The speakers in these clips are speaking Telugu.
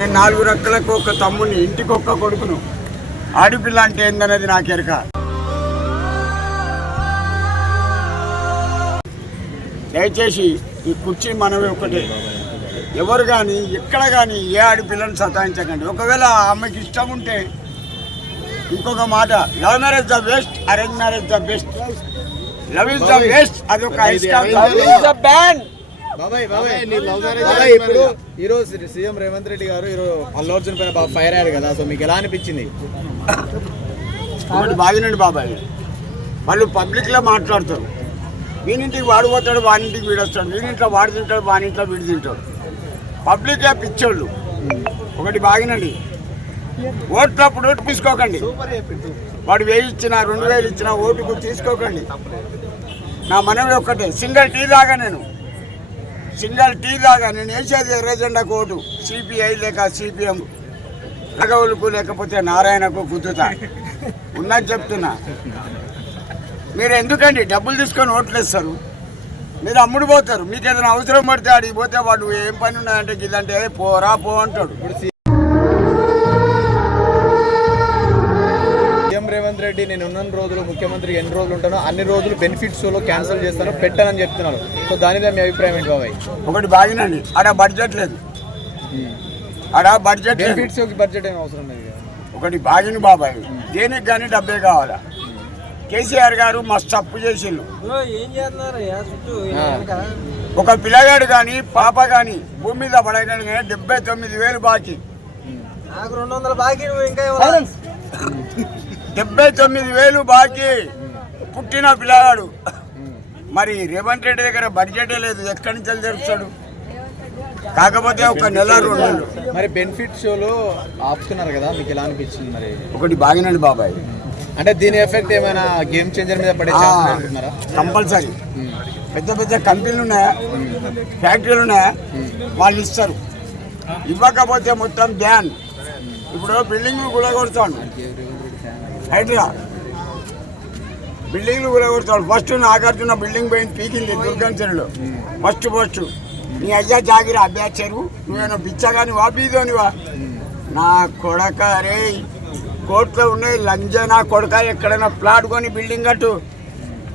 నేను 4 రెక్కలకు ఒక తమ్ముని, ఇంటికి ఒక్క కొడుకును. ఆడపిల్ల అంటే ఏందనేది నాకు ఎరక. దయచేసి ఈ కుర్చీ మనమే ఒకటే. ఎవరు కానీ ఎక్కడ కానీ ఏ ఆడపిల్లని సతాయించకండి. ఒకవేళ ఆ అమ్మాయికి ఇష్టం ఉంటే ఇంకొక మాట, love marriage the best, arrange marriage the best. Love is the best, అది ఒక ఇప్పుడు ఈరోజు సీఎం రేవంత్ రెడ్డి గారు ఈరోజు అల్లు అర్జున్ పైన బాగా ఫైర్ అయ్యారు కదా, సో మీకు ఎలా అనిపించింది? ఒకటి బాగినండి బాబాయ్, వాళ్ళు పబ్లిక్లో మాట్లాడతారు. వీనింటికి వాడు పోతాడు, వానింటికి వీడు వస్తాడు, వీనింట్లో వాడు తింటాడు, వానింట్లో వీడు తింటాడు. పబ్లికే పిచ్చోళ్ళు. ఒకటి బాగినండి, ఓట్లప్పుడు తీసుకోకండి. వాడు 1000 ఇచ్చినా 2000 ఇచ్చినా ఓటుకు తీసుకోకండి. నా మనవి ఒక్కటే, సింగిల్ టీ దాగా నేను వేసేది ఎర్రజెండాకు ఓటు. సిపిఐ లేక సిపిఎం లగవులకు లేకపోతే నారాయణకు గుద్దుతా ఉన్నది చెప్తున్నా. మీరు ఎందుకండి డబ్బులు తీసుకొని ఓట్లు వేస్తారు? మీరు అమ్ముడు పోతారు. మీకు ఏదైనా అవసరం పడితే అడిగి పోతే వాడు ఏం పని ఉన్నదంటే గిల్లంటే పోరా పో అంటాడు. సీఎం రేవంత్ రెడ్డి నేను ఉన్న రోజులు ముఖ్యమంత్రి ఎన్ని రోజులు ఉంటానో అన్ని రోజులు బెనిఫిట్స్ షోలో క్యాన్సిల్ చేస్తాను, పెట్టానని చెప్తున్నారు. సో దాని మీద మీ అభిప్రాయం ఏంటి బాబాయ్? ఒకటి బాగినండి, ఆడ బడ్జెట్ లేదు. బెనిఫిట్స్ బడ్జెట్ ఏమి అవసరం లేదు. ఒకటి బాగిన బాబాయ్, దేనికి కానీ డబ్బే కావాలా. కేసీఆర్ గారు మస్తు తప్పు చేసిండు. ఒక పిల్లగాడు కానీ పాప కానీ భూమి మీద పడగానే 79,000 బాకీ. 79,000 బాకీ పుట్టిన పిల్లగాడు. మరి రేవంత్ రెడ్డి దగ్గర బడ్జెటే లేదు, ఎక్కడి నుంచి తెరుస్తాడు? కాకపోతే ఒక నెల 2 నెలలు. మరి బెనిఫిట్ షోలో ఆపుతున్నారు కదా, మీకు ఎలా అనిపించింది? మరి ఒకటి బాగినండి బాబాయ్, అంటే దీని ఎఫెక్ట్ ఏమైనా గేమ్ చేంజర్ మీద పడే ఛాన్స్ అనుకుంటున్నారా? కంపల్సరీ. పెద్ద పెద్ద కంపెనీలు ఉన్నాయా, ఫ్యాక్టరీలు ఉన్నాయా, వాళ్ళు ఇస్తారు. ఇవ్వకపోతే మొత్తం బ్యాన్. ఇప్పుడు బిల్డింగ్లు కూడా కొడతాడు హైడ్రా, బిల్డింగ్లు కూడా కొడతాడు. ఫస్ట్ నాగార్జున బిల్డింగ్ పోయింది, పీకింది దుర్గంచరులో. ఫస్ట్ నీ అయ్యా జాగిరా అభ్యా చెరువు, నువ్వేమో బిచ్చగాని వా బీదోనివా నా కొడక రే. కోర్టులో ఉన్నాయి లంజనా కొడక, ఎక్కడైనా ప్లాట్ కొని బిల్డింగ్ కట్టు,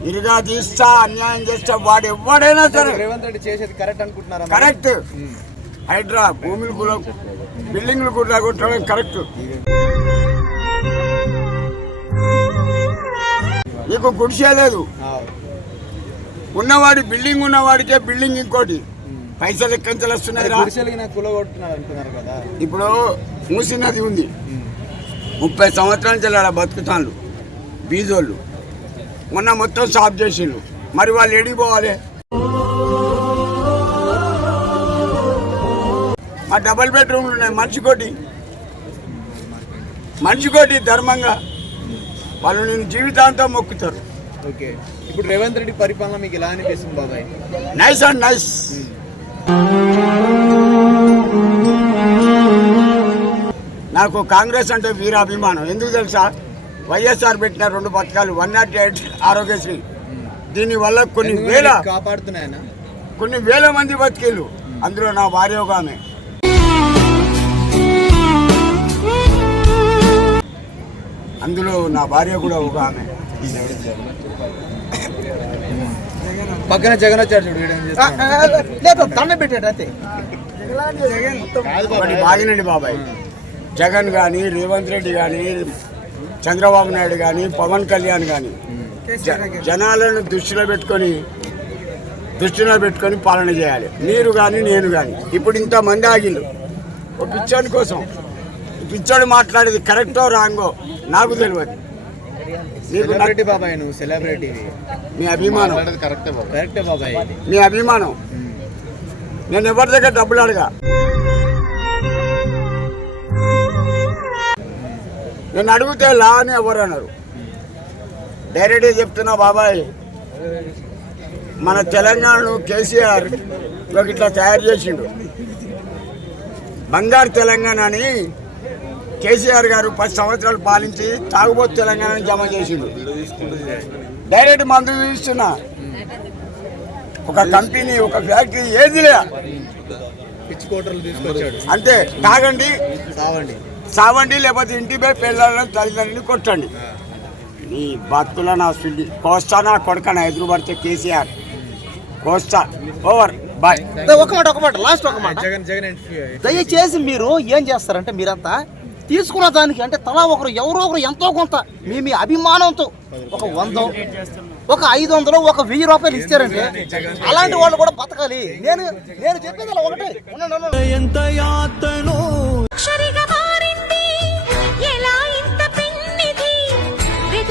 ఇరుగా తీస్తా, అన్యాయం చేస్తా. వాడు ఎవడైనా సరే రేవంత్ రెడ్డి చేసేది కరెక్ట్ అనుకుంటున్నారా? కరెక్ట్. హైడ్రా భూములు కూడా బిల్డింగ్లు కూడా కొట్టడం కరెక్ట్. నీకు గుడిసే లేదు, ఉన్నవాడి బిల్డింగ్ ఉన్నవాడికే బిల్డింగ్ ఇంకోటి. పైసలు ఎక్కడి వస్తున్నాయి. ఇప్పుడు మూసినది ఉంది, 30 సంవత్సరాల నుంచి అలా బతుకుతాను బీజోళ్ళు. మొన్న మొత్తం సాఫ్ చేసిండ్రు. మరి వాళ్ళు ఎడిగిపోవాలి. మా డబుల్ బెడ్రూమ్లు ఉన్నాయి, మనిషికోటి ధర్మంగా వాళ్ళు నేను జీవితాంతం మొక్కుతారు. ఓకే, ఇప్పుడు రేవంత్ రెడ్డి పరిపాలన మీకు ఎలా అనిపిస్తుంది బాబాయ్? Nice and nice. నాకు కాంగ్రెస్ అంటే వీరాభిమానం. ఎందుకు తెలుసా? వైఎస్ఆర్ పెట్టిన 2 పథకాలు, 108 ఆరోగ్యశ్రీ. దీనివల్ల కొన్ని వేల మంది బతికేళ్ళు. అందులో నా భార్య ఒక ఆమె. అందులో నా భార్య కూడా ఒక ఆమె. పక్కన జగన్ వచ్చాడు చూడు, బాగినండి బాబాయ్. జగన్ కానీ, రేవంత్ రెడ్డి కానీ, చంద్రబాబు నాయుడు కానీ, పవన్ కళ్యాణ్ కానీ జనాలను దృష్టిలో పెట్టుకొని పాలన చేయాలి. మీరు కానీ నేను కానీ. ఇప్పుడు ఇంతమంది ఆగిళ్ళు ఒక పిచ్చోడి కోసం. పిచ్చోడు మాట్లాడేది కరెక్టో రాంగో నాకు తెలియదు. సెలబ్రిటీ బాబాయ్, నువ్వు సెలబ్రిటీ, మీ అభిమానం కరెక్టే బాబాయ్, మీ అభిమానం. నేను ఎవరి దగ్గర డబ్బులు అడగా. నేను అడిగితే లా అని ఎవరు అన్నారు. డైరెక్ట్గా చెప్తున్నా బాబాయ్, మన తెలంగాణను కేసీఆర్ ఇట్లా తయారు చేసిండు. బంగారు తెలంగాణ అని కేసీఆర్ గారు 10 సంవత్సరాలు పాలించి తాగుబోతు తెలంగాణని జమ చేసిండు. డైరెక్ట్ మందు చూస్తున్నా. ఒక కంపెనీ, ఒక ఫ్యాక్టరీ ఏది లే. పిచ్చి కోటర్లు తీసుకొచ్చాడు. అంతే, తాగండి సావండి. సావండి, లేకపోతే ఇంటిపై పిల్లలను తల్లిదండ్రులు కొట్టండి. నీ బతుకుల నా సుల్లి కోస్తా నా కొడుకన ఎదురు పడితే కేసీఆర్ కోస్తా. Over, bye. ఒక మాట లాస్ట్ ఒక మాట. జగన్ దయచేసి మీరు ఏం చేస్తారంటే మీరంతా తీసుకున్న దానికి అంటే తలా ఒకరు ఎవరో ఒకరు ఎంతో కొంత మీ అభిమానంతో ఒక 100, ఒక 500, ఒక 1000 రూపాయలు ఇస్తారంటే అలాంటి వాళ్ళు కూడా బతకాలి. నేను చెప్పేది అలా ఒకటే. ఎంత యాతనో